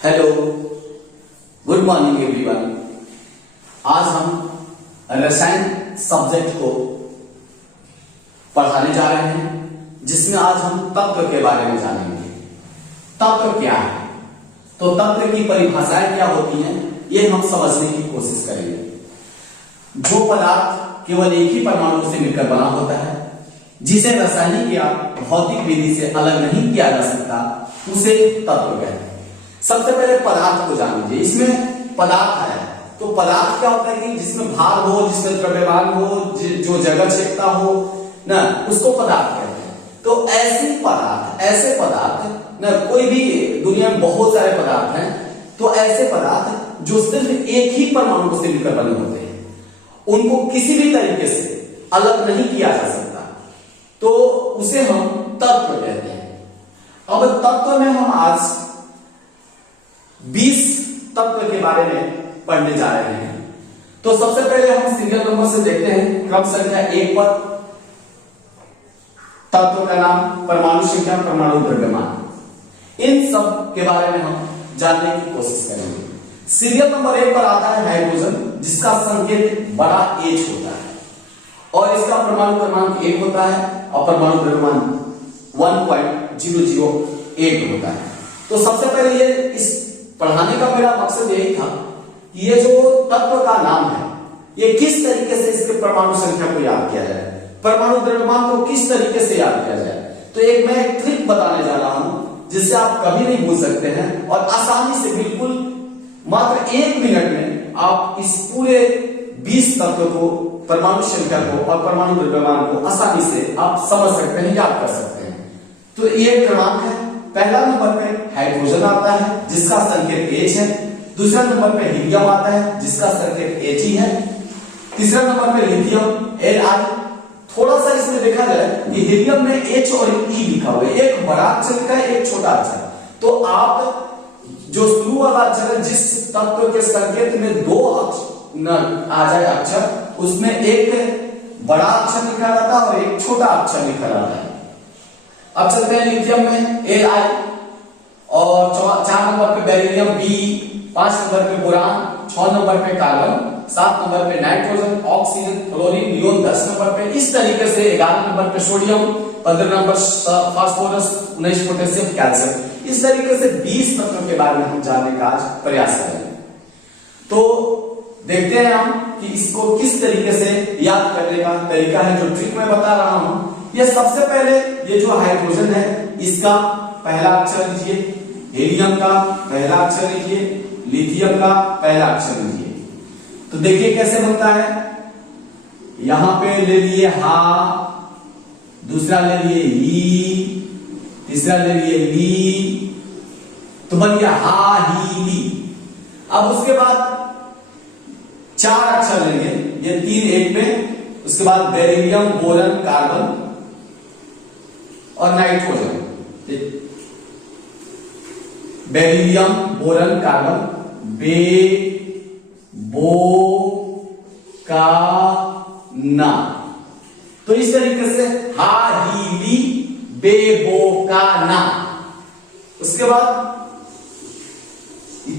Hello, good morning everyone. आज हम रसायन सब्जेक्ट को पढ़ाने जा रहे हैं, जिसमें आज हम तत्व के बारे में जानेंगे। तत्व क्या है, तो तत्व की परिभाषाएं क्या होती हैं, ये हम समझने की कोशिश करेंगे। जो पदार्थ केवल एक ही परमाणु से मिलकर बना होता है, जिसे रासायनिक या भौतिक विधि से अलग नहीं किया जा सकता, उसे तत्व कहते हैं। सबसे पहले पदार्थ को जान लीजिए। इसमें पदार्थ है तो पदार्थ क्या होता है कि जिसमें भार हो, जिसमें द्रव्यमान हो, जो जगह छेदता हो ना, उसको पदार्थ कहते हैं। तो ऐसे पदार्थ ना, कोई भी दुनिया में बहुत सारे पदार्थ हैं, तो ऐसे पदार्थ जो सिर्फ एक ही परमाणु से मिलकर बने होते हैं, उनको किसी भी तरीके से अलग नहीं किया जा सकता, तो उसे हम तत्व कहते हैं। अब तत्व में हम आज 20 तत्व के बारे में पढ़ने जा रहे हैं। तो सबसे पहले हम सीरियल नंबर से देखते हैं। क्रम संख्या 1 पर तत्व का नाम, परमाणु संख्या, परमाणु द्रव्यमान, इन सब के बारे में हम जानने की कोशिश करेंगे। सीरियल नंबर 1 पर आता है हाइड्रोजन, जिसका संकेत बड़ा H होता है और इसका परमाणु क्रमांक 1 होता है और परमाणु द्रव्यमान 1.008 होता है। तो सबसे पहले ये इस पढ़ाने का मेरा मकसद यही था कि ये जो तत्व का नाम है, ये किस तरीके से इसके परमाणु संख्या को याद किया जाए, परमाणु द्रव्यमान को किस तरीके से याद किया जाए। तो मैं एक ट्रिक बताने जा रहा हूं, जिससे आप कभी नहीं भूल सकते हैं और आसानी से, बिल्कुल मात्र 1 मिनट में आप इस पूरे 20 तत्व को, परमाणु संख्या को और परमाणु द्रव्यमान को आसानी से आप समझ सकते हैं, याद कर सकते हैं। तो ये क्रमांक है। पहला नंबर पे हाइड्रोजन आता है, जिसका संकेत H है। दूसरा नंबर पे हीलियम आता है, जिसका संकेत He है। तीसरा नंबर पे लिथियम Li। थोड़ा सा इसमें देखा जाए कि हीलियम में H और E लिखा हुआ है, एक बड़ा अक्षर लिखा है, एक छोटा अक्षर। तो आप जो शुरू वाला अक्षर है, जिस तत्व के संकेत में 2 अक्षर आ जाए अक्षर, उसमें एक बड़ा अक्षर लिखा रहता है और एक छोटा अक्षर लिखा रहता है। अब चलते हैं लिथियम में Li, और 4 नंबर पे बेरिलियम B, 5 नंबर पे बोरान, 6 नंबर पे कार्बन, 7 नंबर पे nitrogen, oxygen, fluorine, neon 10 number पे। इस तरीके से 11 नंबर पे sodium, 15 number phosphorus, 19 potassium, calcium. इस तरीके से 20 तत्वों के बारे में हम जानने का आज प्रयास करेंगे। तो देखते हैं हम कि इसको किस तरीके से याद करने का तरीका है, जो ट्रिक मैं बता रहा हूं। ये सबसे पहले ये जो हाइड्रोजन है, इसका पहला अक्षर लिखिए, हीलियम का पहला अक्षर लिखिए, लिथियम का पहला अक्षर लिखिए। तो देखिए कैसे बनता है। यहां पे ले लिए हा, दूसरा ले लिए ही, तीसरा ले लिए ली, तो बन गया हा ही ली। अब उसके बाद 4 अक्षर लेंगे, ये 3 एक में। उसके बाद बेरिलियम, बोरन, कार्बन और नाइट्रोजन। बेरिलियम, बोरन, कार्बन, बे बो का ना। तो इस तरीके से हा ही ली, बे बो का ना। उसके बाद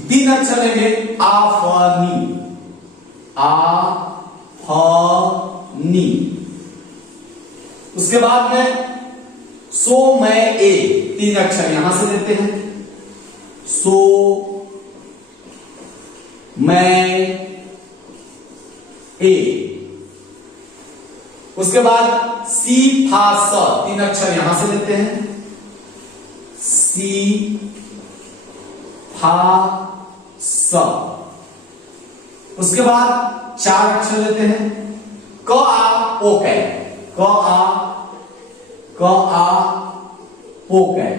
3 अक्षर लेंगे, आ फ नी, आ फ नी। उसके बाद में सो मैं ए, 3 अक्षर यहां से देते हैं, सो मैं ए। उसके बाद सी फा स, 3 अक्षर यहां से देते हैं, सी फा स। उसके बाद 4 अक्षर लेते हैं, क आ ओ कै, क आ पो कै,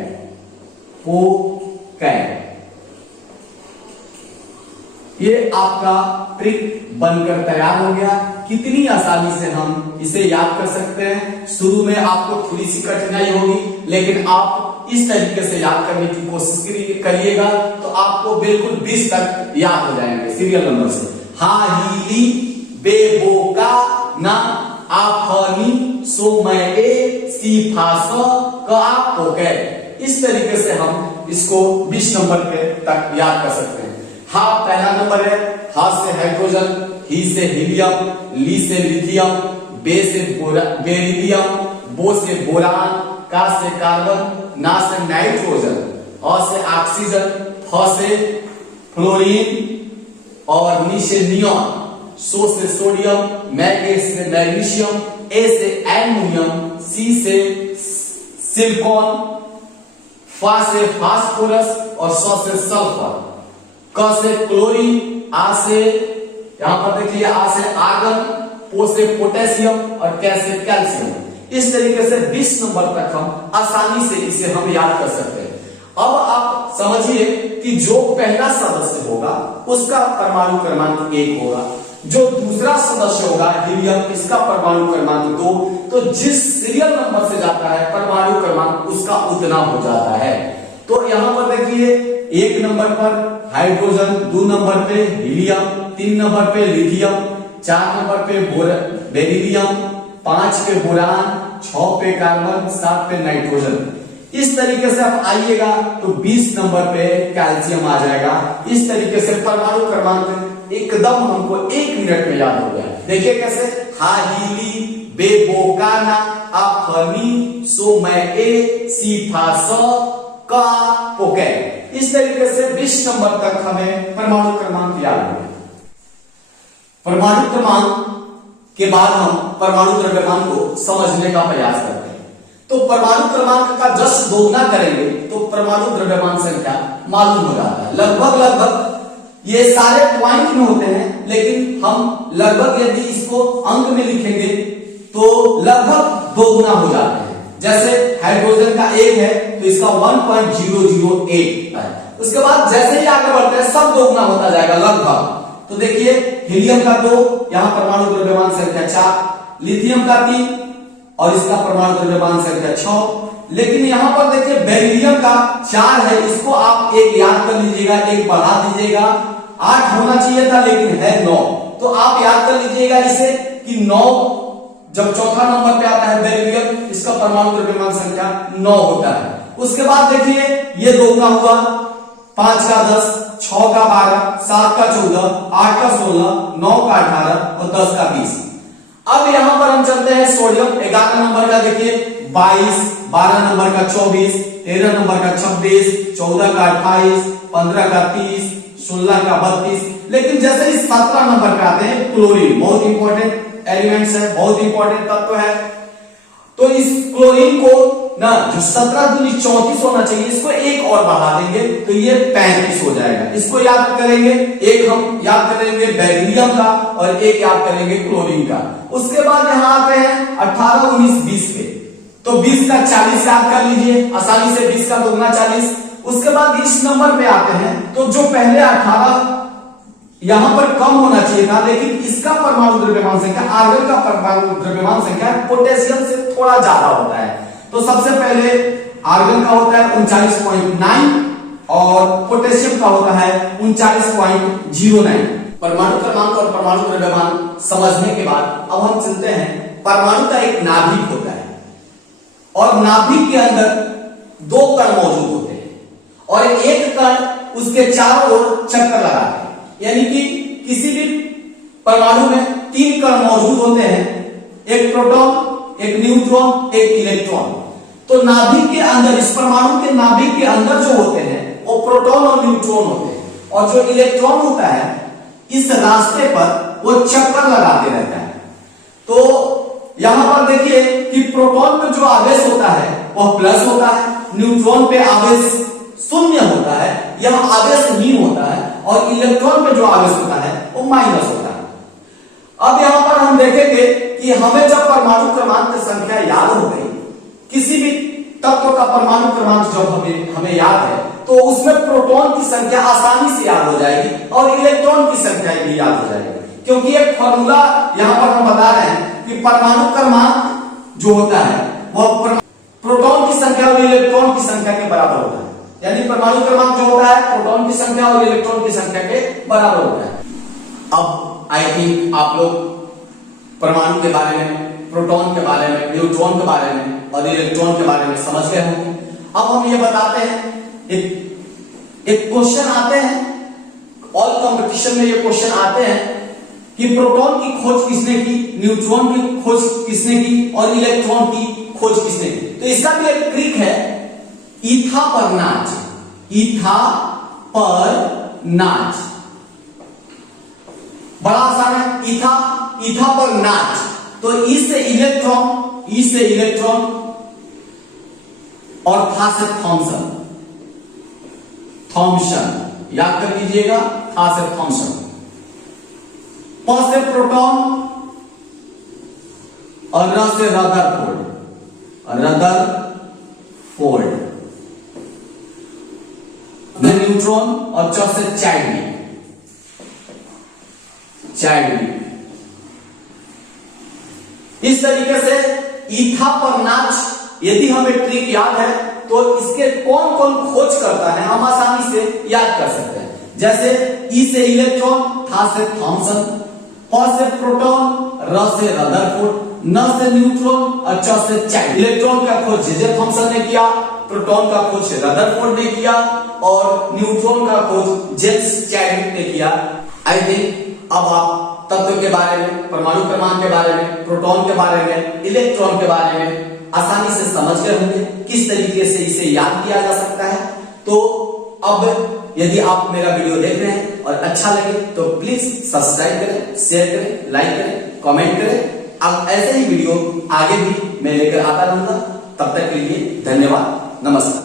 पो कै। ये आपका ट्रिक बनकर तैयार हो गया। कितनी आसानी से हम इसे याद कर सकते हैं। शुरू में आपको थोड़ी सी कठिनाई होगी, लेकिन आप इस तरीके से याद करने की कोशिश करिएगा तो आपको बिल्कुल 20 तक याद हो जाएंगे। सीरियल नंबर से हा ही ली, बे बो का ना, आ फ नी, सो मैं ए, सी फा स, क आ पो कै। इस तरीके से हम इसको 20 नंबर पे तक याद कर सकते हैं। हा पहला नंबर है, हा से हाइड्रोजन, ही से हीलियम, ली से लिथियम, बे से बेरिलियम, बो से बोरान, का से कार्बन, ना से नाइट्रोजन, अ से ऑक्सीजन, फ से फ्लोरीन और नी से नियॉन, सो से सोडियम, मैगे से मैग्नीशियम, ए से एल्युमिनियम, सी से सिलिकॉन, फा से फास्फोरस और स से सल्फर, क से क्लोरीन, आ से यहां पर देखिए आ से आर्गन, पो से पोटेशियम और कै से कैल्शियम। इस तरीके से 20 नंबर तक हम आसानी से इसे हम याद कर सकते हैं। अब आप समझिए कि जो पहला सदस्य होगा उसका परमाणु क्रमांक 1 होगा, जो दूसरा सदस्य होगा हीलियम, इसका परमाणु क्रमांक 2। तो जिस सीरियल नंबर से जाता है परमाणु क्रमांक उसका उतना हो जाता है। तो यहां पर देखिए 1 नंबर पर हाइड्रोजन, 2 नंबर पे हीलियम, 3 नंबर पे लिथियम, 4 नंबर पे बेरिलियम, 5 पे बोरान, 6 पे कार्बन, 7 पे नाइट्रोजन। इस तरीके से आप आइएगा तो 20 नंबर पे कैल्शियम आ जाएगा। इस तरीके से परमाणु क्रमांक एकदम हमको 1 मिनट में याद हो गया। देखिए कैसे, हा हीली, बे बोकाना, आ फनी, सो मैं ए, सी था स, का पोके। इस तरीके से 20 नंबर तक हमें परमाणु क्रमांक याद हो गया। परमाणु क्रमांक के बाद हम परमाणु द्रव्यमान को समझने का प्रयास करते हैं। तो परमाणु क्रमांक का जस्ट दोगुना करेंगे तो परमाणु द्रव्यमान संख्या मालूम हो जाता है। लगभग ये सारे पॉइंट में होते हैं, लेकिन हम लगभग यदि इसको अंक में लिखेंगे तो लगभग दोगुना हो जाते हैं। जैसे हाइड्रोजन का 1 है तो इसका 1.008 है। उसके बाद जैसे ही आगे बढ़ते हैं सब दोगुना होता जाएगा लगभग। तो देखिए हीलियम का 2, यहां परमाणु द्रव्यमान संख्या 4, लिथियम का 3 और इसका परमाणु द्रव्यमान संख्या 6। लेकिन यहां पर देखिए बेरिलियम का 4 है, इसको आप 1 याद कर लीजिएगा, 1 बढ़ा दीजिएगा। 8 होना चाहिए था लेकिन है 9, तो आप याद कर लीजिएगा इसे कि 9 जब चौथा नंबर पे आता है बेरिलियम, इसका परमाणु द्रव्यमान संख्या 9 होता है। उसके बाद देखिए ये दोगुना हुआ, 5 का 10, 6 का 12, 7 का 14, 8 का 16, 9 का 18 और 10 का 20। अब यहां पर हम चलते हैं सोडियम। 11 नंबर का देखिए 22, 12 नंबर का 24, 13 नंबर का 26, 14 का 28, 15 का 30, 16 का 32। लेकिन जैसे ही 17 नंबर पे आते हैं क्लोरीन, बहुत इंपॉर्टेंट एलिमेंट्स है, बहुत इंपॉर्टेंट तत्व है। तो इस क्लोरीन को ना जो 17 दूनी 34 होना चाहिए, इसको 1 और बढ़ा देंगे तो ये 35 हो जाएगा। इसको याद करेंगे, 1 हम याद करेंगे बेरिलियम का और 1 याद करेंगे क्लोरीन का। उसके बाद यहां आते हैं 18, 19, 20 पे, तो 20 का 40 याद कर लीजिए आसानी से, 20 का दोगुना 40। उसके बाद इस नंबर पे आते हैं तो जो पहले 18 यहां पर कम होना चाहिए था, लेकिन इसका परमाणु द्रव्यमान संख्या, आर्गन का परमाणु द्रव्यमान संख्या पोटेशियम से थोड़ा ज्यादा होता है। तो सबसे पहले आर्गन का होता है 39.9 और पोटेशियम का होता है 39.09। परमाणु क्रमांक और परमाणु द्रव्यमान समझने के बाद अब हम चलते हैं, परमाणु का एक नाभिक होता है और नाभिक के अंदर 2 कण मौजूद होते हैं और एक कण उसके चारों ओर चक्कर लगाते हैं। यानी कि किसी भी परमाणु में 3 कण मौजूद होते हैं, एक प्रोटॉन, एक न्यूट्रॉन, एक इलेक्ट्रॉन। तो नाभिक के अंदर, इस परमाणु के नाभिक के अंदर जो होते हैं वो प्रोटॉन और न्यूट्रॉन होते हैं, और जो इलेक्ट्रॉन होता है इस रास्ते पर वो चक्कर लगाते रहता है। तो यहां पर देखिए कि प्रोटॉन में जो आवेश होता है वह प्लस होता है, न्यूट्रॉन पे आवेश 0 होता है, यह आवेशहीन होता है, और इलेक्ट्रॉन पे जो आवेश होता है वो माइनस होता है। अब यहां पर हम देखेंगे कि हमें जब परमाणु क्रमांक की संख्या याद हो गई, किसी भी तत्व का परमाणु क्रमांक जब हमें याद है तो उसमें प्रोटॉन की संख्या आसानी से याद हो जाएगी और इलेक्ट्रॉन की संख्या भी याद हो जाएगी, क्योंकि एक फॉर्मूला यहां पर हम बता रहे हैं कि परमाणु क्रमांक जो होता है वह प्रोटॉन की संख्या और इलेक्ट्रॉन की संख्या के बराबर होता है। यानी परमाणु क्रमांक जो होता है प्रोटॉन की संख्या और इलेक्ट्रॉन की संख्या के बराबर होता है। अब आई थिंक आप लोग परमाणु के बारे में, प्रोटॉन के बारे में, न्यूट्रॉन के बारे में और इलेक्ट्रॉन के बारे में समझ गए होंगे। अब हम ये बताते हैं एक क्वेश्चन आते हैं, ऑल कंपटीशन में ये क्वेश्चन आते हैं कि प्रोटॉन की खोज किसने की, न्यूट्रॉन की खोज किसने की और इलेक्ट्रॉन की खोज किसने की। तो इसका भी एक ट्रिक है, ईथा पर नाच, ईथा पर नाच, बड़ा आसान है। ईथा पर नाच, तो ई से इलेक्ट्रॉन और था से थॉम्सन, याद कर लीजिएगा, था से थॉम्सन। प से प्रोटॉन और र से रदरफोर्ड, न्यूट्रॉन और च से चाइल्ड। इस तरीके से ईथा पर नाच, यदि हमें ट्रिक याद है तो इसके कौन कौन खोज करता है हम आसानी से याद कर सकते हैं। जैसे ई से इलेक्ट्रॉन, था से थॉम्सन, प से प्रोटॉन, र से रदरफोर्ड, न से न्यूट्रॉन और च से चाइल्ड। इलेक्ट्रॉन का खोज जे थॉम्सन ने किया, प्रोटॉन का खोज रदरफोर्ड ने किया और न्यूट्रॉन का खोज जेम्स चाइल्ड ने किया। आई थिंक अब आप तत्व के बारे में, परमाणु क्रमांक के बारे में, प्रोटॉन के बारे में, इलेक्ट्रॉन के बारे में आसानी से समझ गए होंगे किस तरीके से इसे याद किया जा सकता है। तो अब यदि आप मेरा वीडियो देख रहे हैं और अच्छा लगे तो प्लीज सब्सक्राइब करें, शेयर करें, लाइक करें, कमेंट करें। अब ऐसे ही वीडियो आगे भी मैं लेकर आता रहूंगा। तब तक के लिए धन्यवाद, नमस्कार।